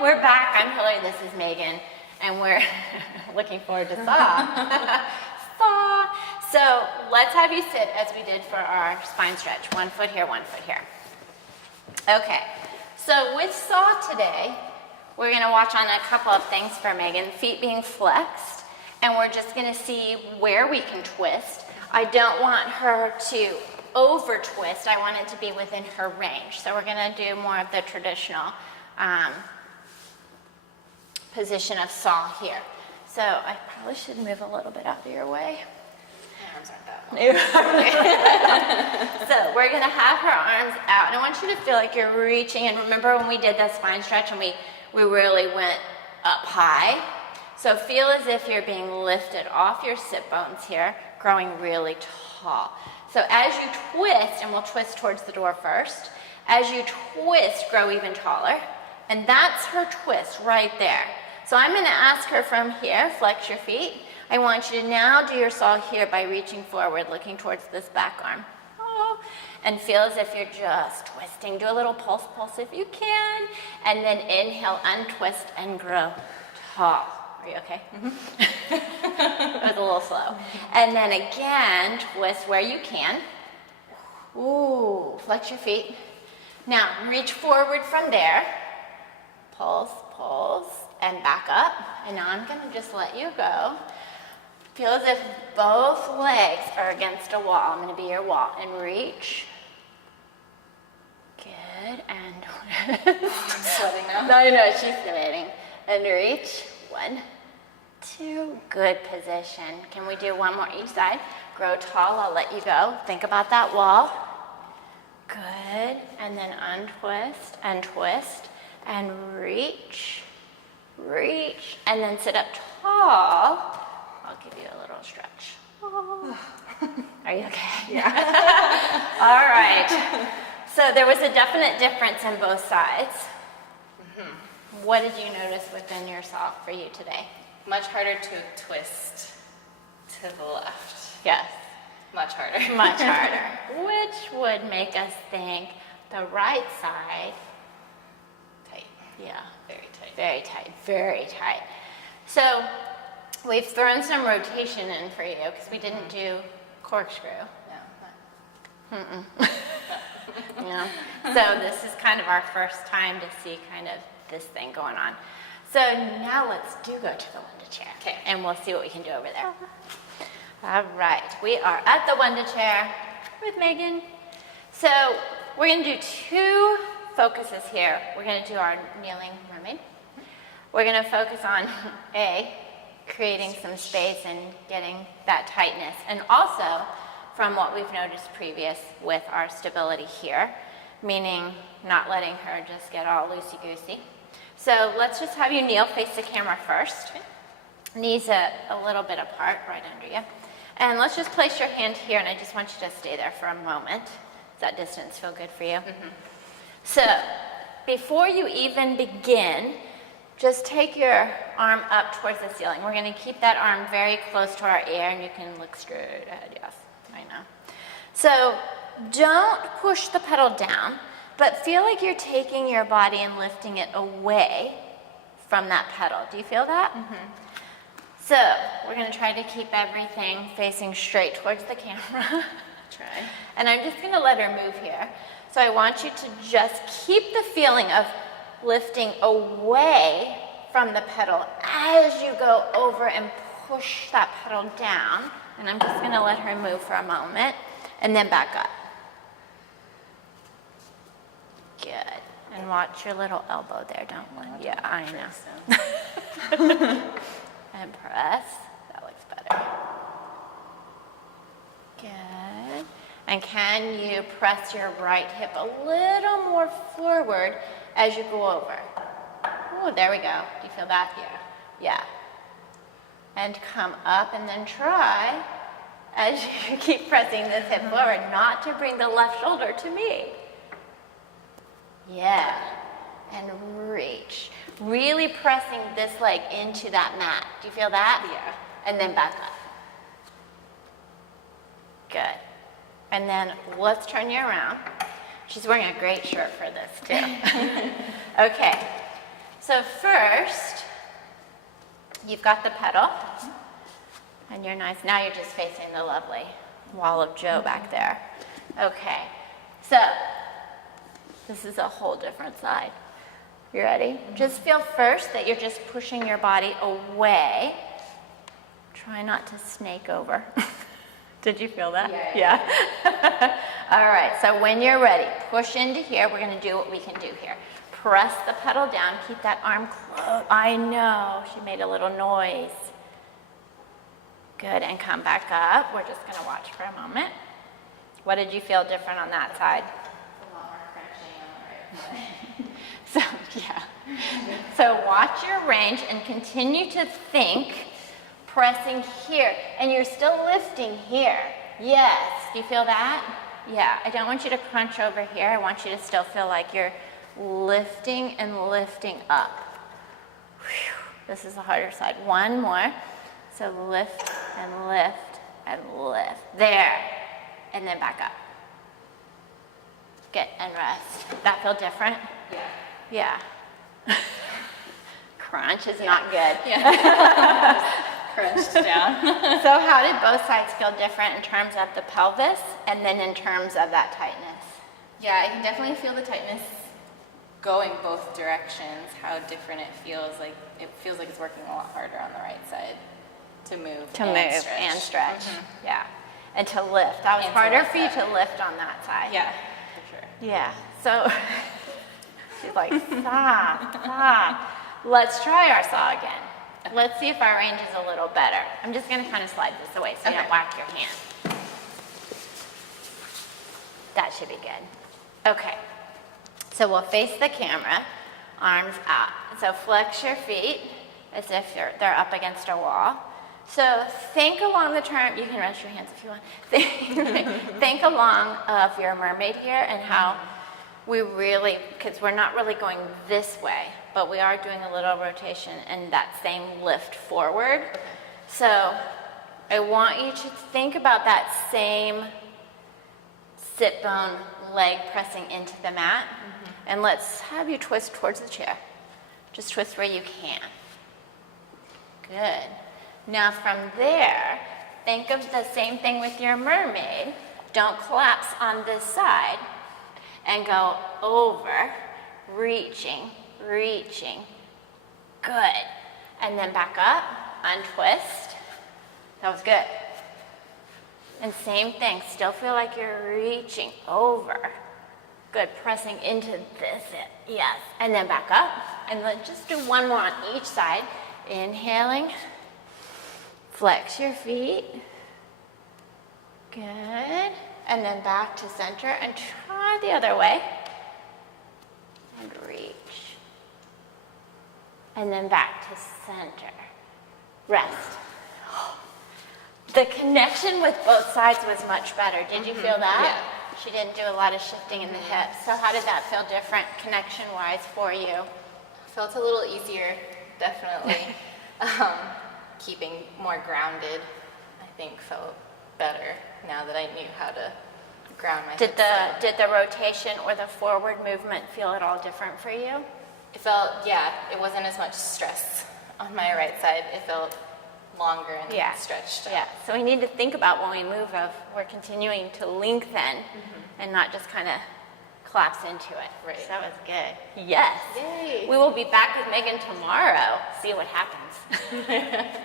We're back. I'm Hillary, this is Megan, and we're looking forward to Saw. Saw. So let's have you sit as we did for our spine stretch. 1 foot here, 1 foot here. Okay, so with Saw today, we're gonna watch on a couple of things for Megan, feet being flexed, and we're just gonna see where we can twist. I don't want her to over twist, I want it to be within her range. So we're gonna do more of the traditional position of Saw here. So I probably should move a little bit out of your way. My arms aren't that long. So we're gonna have her arms out, and I want you to feel like you're reaching, and remember when we did that spine stretch and we really went up high? So feel as if you're being lifted off your sit bones here, growing really tall. So as you twist, and we'll twist towards the door first, as you twist, grow even taller. And that's her twist right there. So I'm gonna ask her from here, flex your feet. I want you to now do your Saw here by reaching forward, looking towards this back arm. Oh, and feel as if you're just twisting. Do a little pulse if you can. And then inhale, untwist, and grow tall. Are you okay? Mm-hmm. It was a little slow. And then again, twist where you can. Ooh, flex your feet. Now, reach forward from there. Pulse, and back up. And now I'm gonna just let you go. Feel as if both legs are against a wall. I'm gonna be your wall. And reach. Good, and I'm sweating now. No, she's sweating. And reach. 1, 2, good position. Can we do one more each side? Grow tall, I'll let you go. Think about that wall. Good, and then untwist, and twist, and reach, and then sit up tall. I'll give you a little stretch. Are you okay? Yeah. All right. So there was a definite difference in both sides. Mm-hmm. What did you notice within your Saw for you today? Much harder to twist to the left. Yes. Much harder. Much harder. Which would make us think the right side. Tight. Yeah. Very tight. Very tight. Very tight. So we've thrown some rotation in for you because we didn't do corkscrew. No. Yeah. So this is kind of our first time to see kind of this thing going on. So now let's go to the Wunda chair. Okay. And we'll see what we can do over there. All right, we are at the Wunda chair with Megan. So we're gonna do 2 focuses here. We're gonna do our kneeling mermaid. We're gonna focus on creating some space and getting that tightness. And also from what we've noticed previous with our stability here, meaning not letting her just get all loosey-goosey. So let's just have you kneel, face the camera first. Knees a little bit apart, right under you. And let's just place your hand here, and I just want you to stay there for a moment. Does that distance feel good for you? Mm-hmm. So before you even begin, just take your arm up towards the ceiling. We're gonna keep that arm very close to our ear, and you can look straight ahead, yes, I know. So don't push the pedal down, but feel like you're taking your body and lifting it away from that pedal. Do you feel that? Mm-hmm. So we're gonna try to keep everything facing straight towards the camera. Try. And I'm just gonna let her move here. So I want you to just keep the feeling of lifting away from the pedal as you go over and push that pedal down. And I'm just gonna let her move for a moment and then back up. Good. And watch your little elbow there, don't let. Yeah, I know. And press. That looks better. Good. And can you press your right hip a little more forward as you go over? Oh, there we go. Do you feel that? Yeah. Yeah. And come up and then try, as you keep pressing this hip forward, not to bring the left shoulder to me. Yeah. And reach. Really pressing this leg into that mat. Do you feel that? Yeah. And then back up. Good. And then let's turn you around. She's wearing a great shirt for this too. Okay. So first, you've got the pedal, and you're nice. Now you're just facing the lovely wall of Joe back there. Okay, so this is a whole different side. You ready? Just feel first that you're just pushing your body away. Try not to snake over. Did you feel that? Yeah. All right, so when you're ready, push into here. We're gonna do what we can do here. Press the pedal down, keep that arm close. I know, she made a little noise. Good, and come back up. We're just gonna watch for a moment. What did you feel different on that side? A lot more crunching on the right side. So, yeah. So watch your range and continue to think, pressing here. And you're still lifting here. Yes, do you feel that? Yeah, I don't want you to crunch over here. I want you to still feel like you're lifting and lifting up. Whew. This is the harder side. One more. So lift and lift and lift. There. And then back up. Good, and rest. That feel different? Yeah. Yeah. Crunch is not good. Yeah. Crunched down. So how did both sides feel different in terms of the pelvis and then in terms of that tightness? Yeah, I can definitely feel the tightness going both directions, how different it feels. Like it feels like it's working a lot harder on the right side to move And stretch. Yeah. And to lift. That was And to harder lift for you that. to lift on that side. Yeah, for sure. Yeah. So she's like, stop. Let's try our saw again. Let's see if our range is a little better. I'm just going to kind of slide this away so you don't whack your hand. That should be good. Okay. So we'll face the camera, arms out. So flex your feet as if they're up against a wall. So think along the term, you can rest your hands if you want. Think along of your mermaid here and how we really, because we're not really going this way, but we are doing a little rotation and that same lift forward. So I want you to think about that same sit bone leg pressing into the mat. And let's have you twist towards the chair. Just twist where you can. Good. Now from there, think of the same thing with your mermaid. Don't collapse on this side and go over, reaching, reaching. Good. And then back up, untwist. That was good. And same thing, still feel like you're reaching over. Good, pressing into this, yes. And then back up. And let's just do one more on each side. Inhaling. Flex your feet. Good. And then back to center and try the other way. And reach. And then back to center. Rest. The connection with both sides was much better. Did you feel that? Yeah. She didn't do a lot of shifting in the hips. So how did that feel different connection-wise for you? Felt a little easier, definitely. Keeping more grounded, I think felt better now that I knew how to ground my Did hips. the rotation or the forward movement feel at all different for you? It felt, yeah, it wasn't as much stress on my right side. It felt longer and stretched out. Yeah, so we need to think about when we move of we're continuing to lengthen and not just kind of collapse into it. Right. So that was good. Yes. Yay. We will be back with Meghann tomorrow. See what happens.